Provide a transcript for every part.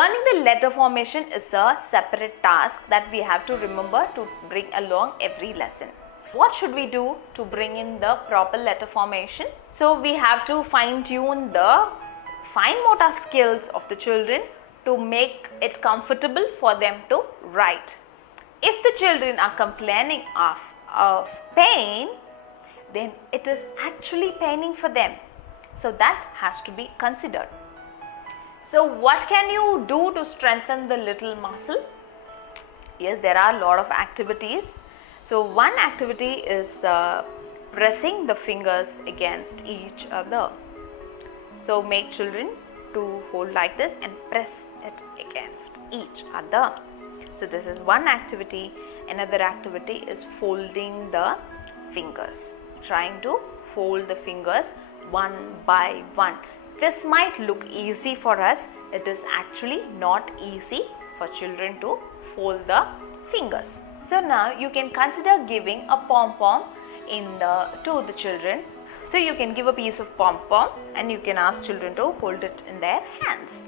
learning the letter formation is a separate task that we have to remember to bring along every lesson. What should we do to bring in the proper letter formation? So we have to fine tune the fine motor skills of the children to make it comfortable for them to write. If the children are complaining of pain, then it is actually paining for them. So that has to be considered. So what can you do to strengthen the little muscle? Yes, there are a lot of activities. So one activity is pressing the fingers against each other. So make children to hold like this and press it against each other. So this is one activity. Another activity is folding the fingers. Trying to fold the fingers one by one. This might look easy for us. It is actually not easy for children to fold the fingers. So now you can consider giving a pom-pom to the children. So you can give a piece of pom-pom and you can ask children to hold it in their hands.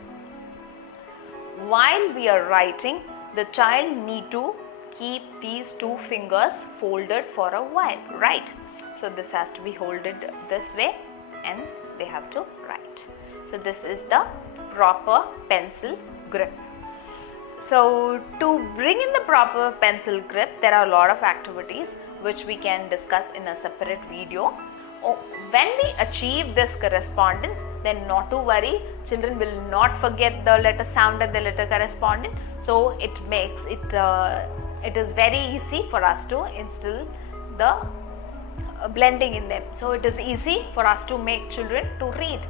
While we are writing, the child need to keep these two fingers folded for a while, right? So this has to be folded this way and they have to write. So this is the proper pencil grip. So to bring in the proper pencil grip, there are a lot of activities which we can discuss in a separate video. When we achieve this correspondence, then not to worry, children will not forget the letter sound and the letter correspondent. So it makes it is very easy for us to instill the blending in them. So it is easy for us to make children to read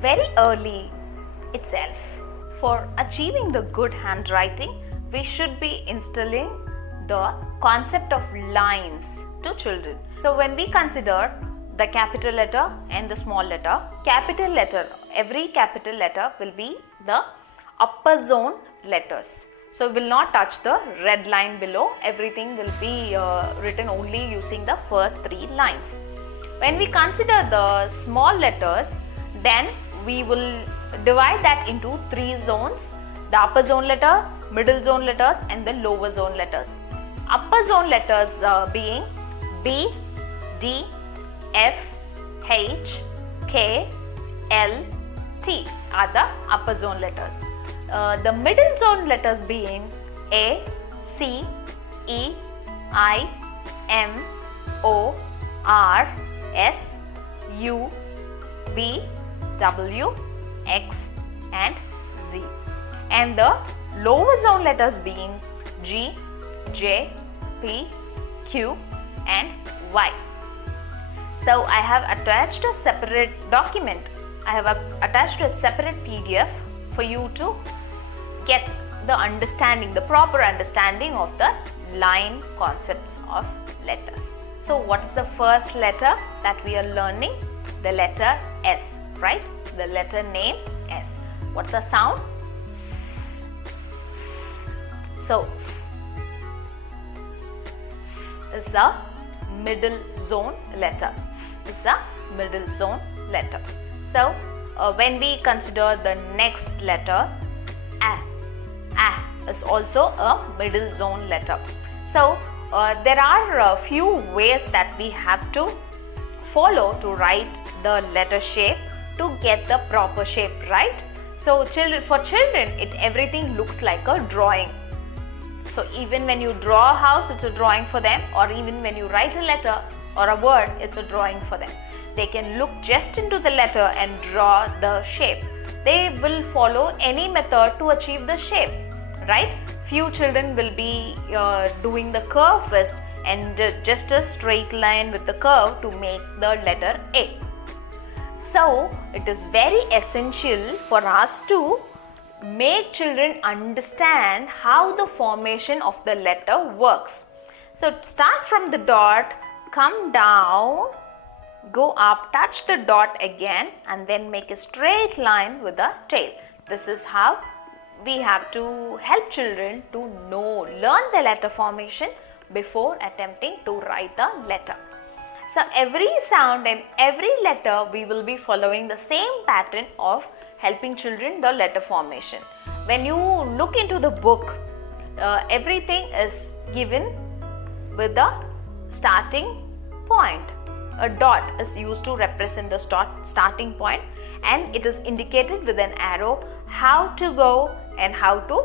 very early itself. For achieving the good handwriting, we should be instilling the concept of lines to children. So when we consider the capital letter and the small letter, capital letter, every capital letter will be the upper zone letters. So we will not touch the red line below. Everything will be written only using the first three lines. When we consider the small letters, then we will divide that into three zones: the upper zone letters, middle zone letters and the lower zone letters. Upper zone letters being B, D, F, H, K, L, T are the upper zone letters. The middle zone letters being A, C, E, I, M, O, R, S, U, V, W, X and Z. And the lower zone letters being G, J, P, Q and Y. So I have attached a separate document. I have attached a separate PDF for you to get the understanding, the proper understanding of the line concepts of letters. So what is the first letter that we are learning? The letter S, right? The letter name S. What's the sound? S. S. So S. S is a middle zone letter. S is a middle zone letter. So when we consider the next letter, A is also a middle zone letter. So there are a few ways that we have to follow to write the letter shape to get the proper shape, right? So for children, everything looks like a drawing. So even when you draw a house, it's a drawing for them, or even when you write a letter or a word, it's a drawing for them. They can look just into the letter and draw the shape. They will follow any method to achieve the shape, right? Few children will be doing the curve first and just a straight line with the curve to make the letter A. So it is very essential for us to make children understand how the formation of the letter works. So start from the dot, come down, go up, touch the dot again and then make a straight line with the tail. This is how we have to help children to learn the letter formation before attempting to write the letter. So every sound and every letter we will be following the same pattern of helping children the letter formation. when you look into the book, everything is given with the starting point. A dot is used to represent the starting point, and it is indicated with an arrow how to go and how to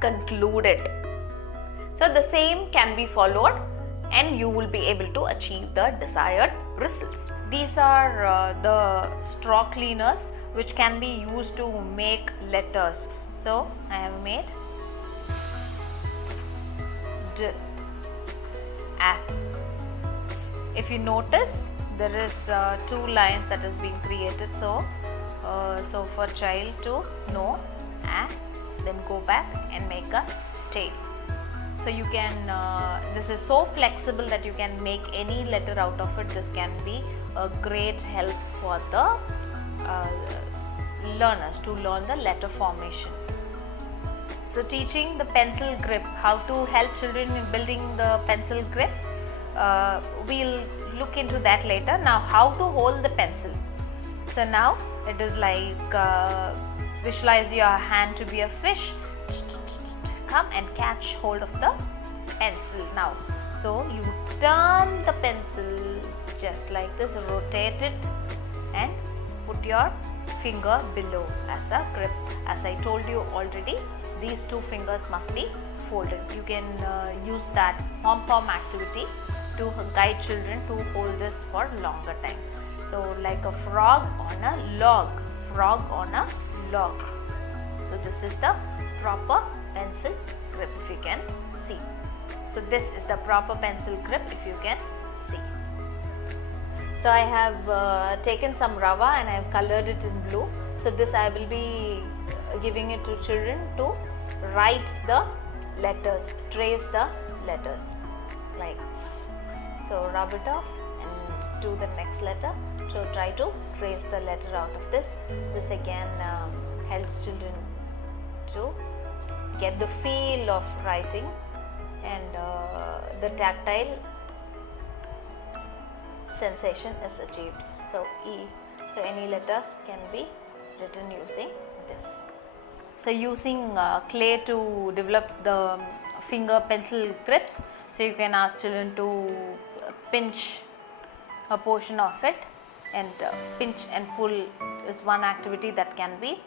conclude it. So the same can be followed and you will be able to achieve the desired results. These are the straw cleaners which can be used to make letters. So I have made D, A. If you notice, there is 2 lines that is being created. So for child to know A, then go back and make a tail. So you can, this is so flexible that you can make any letter out of it. This can be a great help for the learners to learn the letter formation. So teaching the pencil grip, how to help children in building the pencil grip, we'll look into that later. Now how to hold the pencil. So now it is like visualize your hand to be a fish. Come and catch hold of the pencil now. So you turn the pencil just like this, rotate it and put your finger below as a grip. As I told you already, these 2 fingers must be folded. You can use that pom-pom activity to guide children to hold this for longer time. So like a frog on a log, frog on a log. So this is the proper pencil grip, if you can see. So this is the proper pencil grip, if you can see. So I have taken some rava and I have colored it in blue. So this I will be giving it to children to write the letters, trace the letters like this. So rub it off and do the next letter. So try to trace the letter out of this. This again helps children to get the feel of writing and the tactile sensation is achieved. So E. So any letter can be written using this. So using clay to develop the finger pencil grips. So you can ask children to pinch a portion of it, and pinch and pull is one activity that can be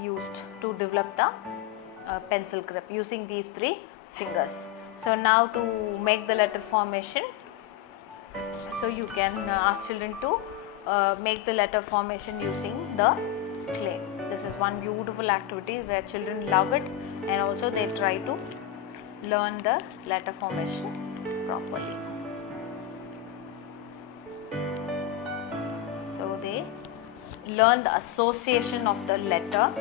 used to develop the pencil grip using these 3 fingers. So now to make the letter formation, so you can ask children to make the letter formation using the clay. This is one beautiful activity where children love it and also they try to learn the letter formation properly. So they learn the association of the letter.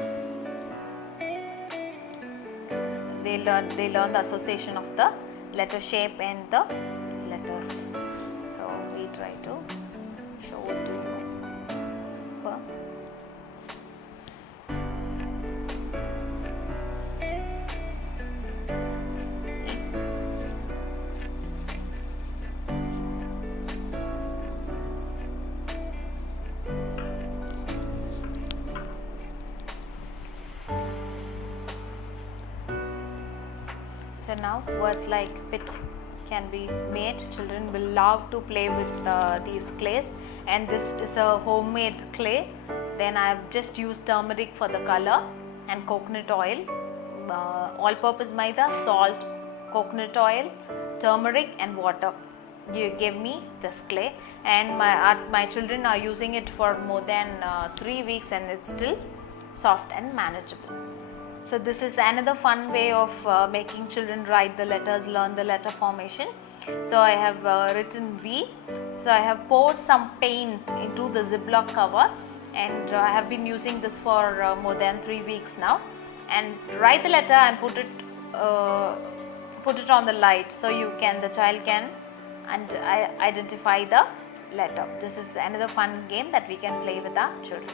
They learn the association of the letter shape and the letters. So we try to show it to you. So now words like pit can be made. Children will love to play with these clays, and this is a homemade clay. Then I have just used turmeric for the color and coconut oil, all-purpose maida, salt, coconut oil, turmeric and water. You gave me this clay, and my children are using it for more than 3 weeks and it's still soft and manageable. So this is another fun way of making children write the letters, learn the letter formation. So I have written V. So I have poured some paint into the Ziploc cover, and I have been using this for more than 3 weeks now. And write the letter and put it on the light, so the child can identify the letter. This is another fun game that we can play with our children.